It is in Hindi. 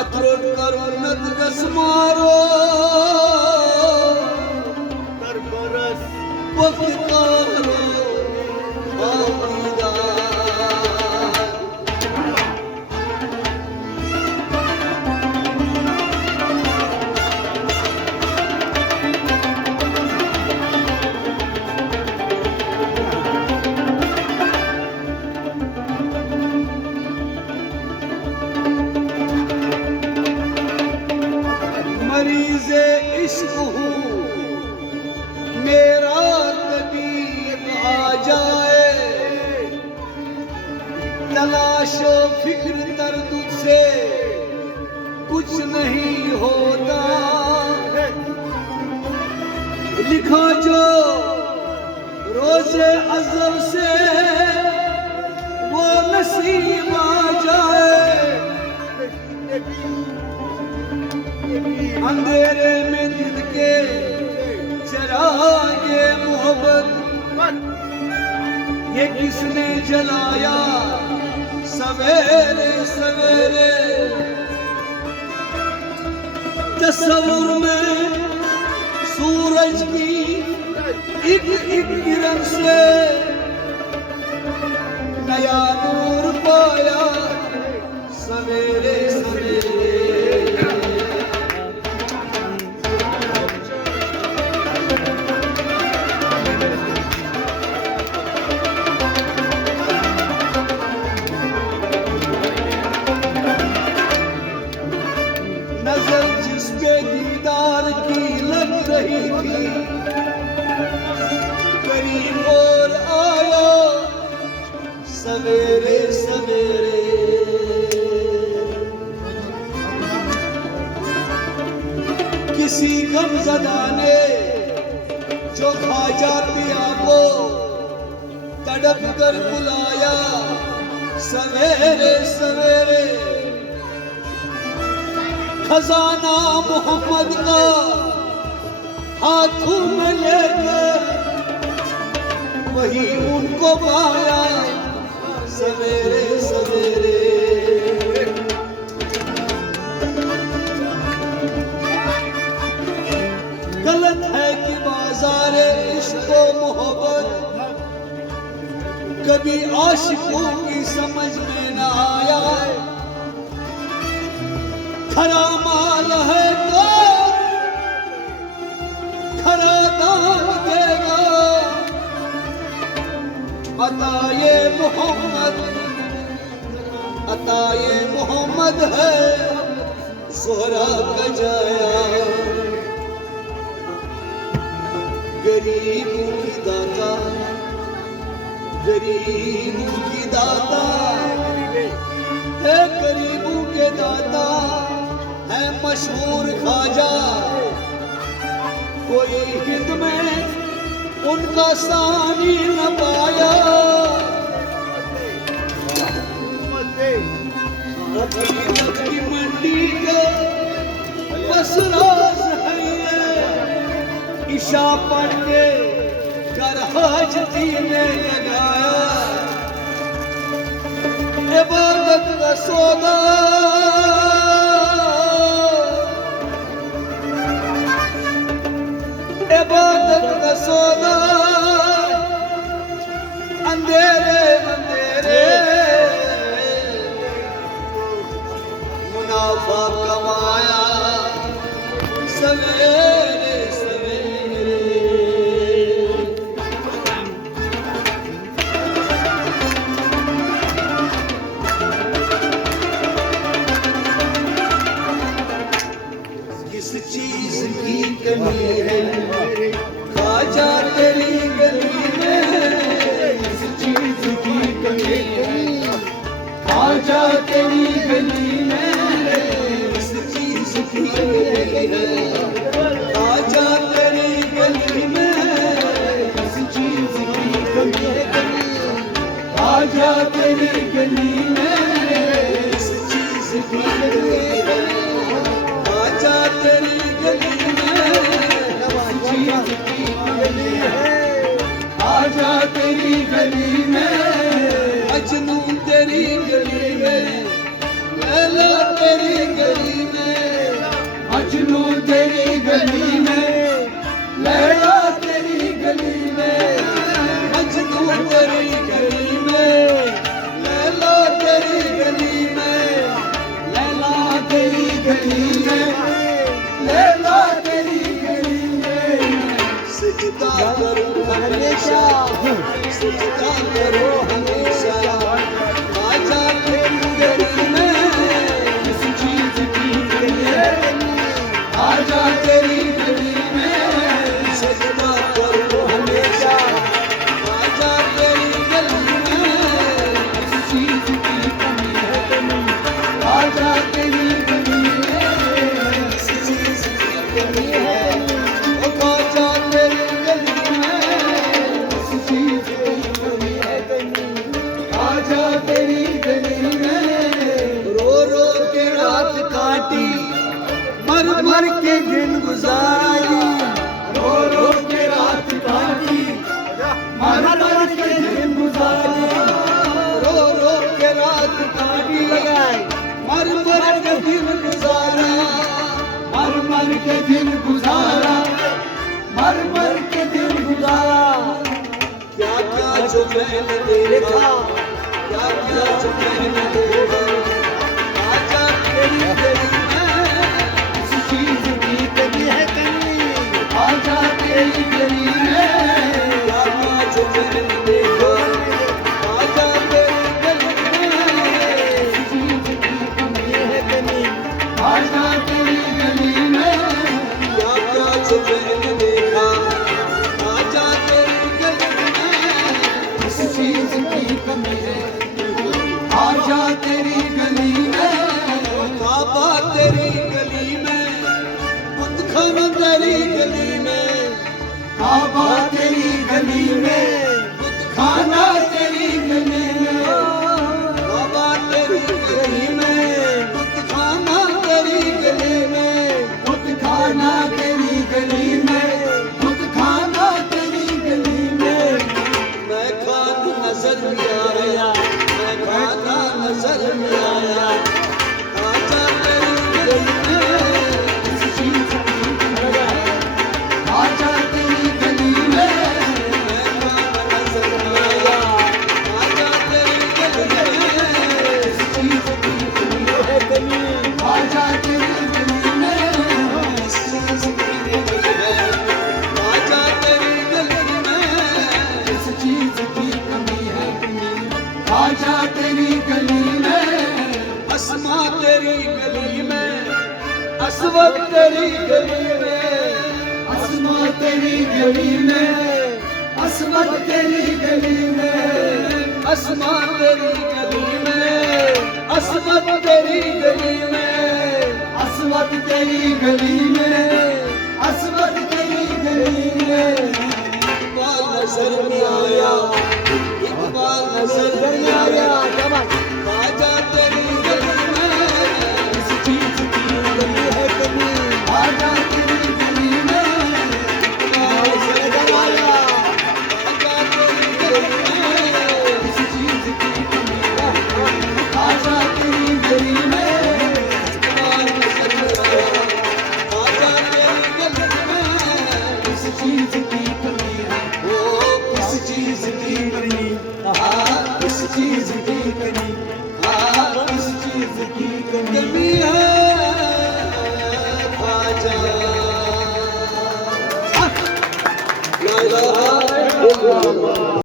अथरोट करुणत गस मारो कर बरस वक्त कारो मरीज़े इश्क हूँ मेरा तबीयत आ जाए तलाशो फिक्र दर्द से कुछ नहीं होता लिखा जो रोज़े अज़ल से वो नसीब आ जाए अंधेरे में दिल के चराए मोहब्बत ये किसने जलाया सवेरे सवेरे तस्वुर में सूरज की एक एक किरण से नया नूर पाया सवेरे सवेरे नजर जिस पे दीदार की लग रही थी करीब और आया सवेरे सवेरे किसी गमज़दा ने जो ख्वाजा पिया को तड़प कर बुलाया सवेरे सवेरे खजाना मोहम्मद का हाथों में लेकर वही उनको पाया सवेरे सवेरे गलत है कि बाज़ारे इश्क व मोहब्बत कभी आशिकों की समझ में न आया है खरा माल है तो खरा दाम देगा अताए मोहम्मद है ज़ोहरा का जाया गरीबों की दाता गरीबों की दाता है गरीबों के दाता है मशहूर ख्वाजा कोई हिंद में उनका सानी न पाया हकीकत की मंडी के बस राज है ये इशा पढ़ के कर हाजती ने लगाया इबादत का सौदा इबादत का सौदा अंधेरे अंधेरे मुनाफा कमाया सवेरे सवेरे किस चीज की कमी है ख्वाजा तेरी गली में किस चीज की कमी है ख्वाजा तेरी गली में किस चीज की कमी है ख्वाजा तेरी गली में किस चीज की कमी है ख्वाजा तेरी गली में किस चीज की कमी है ख्वाजा तेरी गली में चीज की गली है आजा तेरी गली में, मजनू तेरी गली में, लैला तेरी गली में, मजनू तेरी गली में, लैला तेरी गली में, मजनू तेरी गली में, लैला तेरी गली में, लैला तेरी गली में, लैला तेरी गली में। सजदा करो हमेशा, सजदा करो हमेशा, आजा तेरी गली में, किस चीज की कमी है, आजा तेरी गली में, सजदा करो हमेशा, आजा तेरी गली में, किस चीज की कमी है, आजा तेरी गली में, किस चीज की कमी है, आजा तेरी गली में, किस चीज की कमी है, आजा तेरी गली में। रो रो के रात काटी, मर मर के दिन गुजारी, रो रो के रात काटी, मर मर के दिन गुजारी, रो रो के रात काटी, मर मर के दिन गुजारा, मर मर के दिन गुजारा, मर मर के दिन गुजारा। क्या क्या जो मैंने देखा, क्या क्या जो मैंने देखा, आजा तेरी गली में, किस चीज की कमी है कमी, आजा तेरी गली में, क्या क्या जो मैंने देखा, आजा तेरी गली में, किस चीज की कमी है कमी, आजा तेरी गली में, क्या क्या जो मैंने देखा, आजा तेरी गली में, किस चीज की कमी है, आजा तेरी गली में। काबा तेरी गली में, बुतखाना तेरी गली में, काबा तेरी गली में, बुतखाना तेरी गली में, काबा तेरी गली में, बुतखाना तेरी गली में, बुतखाना तेरी गली में, बुतखाना तेरी गली में। मैं खाना नजर में आया, मैं खाना नजर में आया, आजा तेरी गली में, किस चीज की कमी है, आजा तेरी गली में, मैं खाना नजर में आया, आजा तेरी गली में, किस चीज की कमी है कमी, आजा तेरी गली में, किस चीज की कमी है, आजा तेरी गली में, किस चीज की कमी है कमी, आजा तेरी गली में। अस्मा तेरी गली में, असवद तेरी गली में, अस्मा तेरी गली में, असवद तेरी गली में, अस्मा तेरी गली में, असवद तेरी गली में, असवद तेरी गली में, असवद तेरी गली में। इकबाल नजर में आया, इकबाल नजर में आया, आजा तेरी गली में, किस चीज की कमी है कमी, आजा तेरी गली में, इकबाल नजर में आया, आजा तेरी गली में, किस चीज की कमी है, आजा तेरी गली में, इकबाल नजर में आया, आजा तेरी गली में, किस चीज की कमी है, वो किस चीज की कमी, किस चीज की कमी, किस चीज की कमी है, आजा ला इलाहा इल्लल्लाह।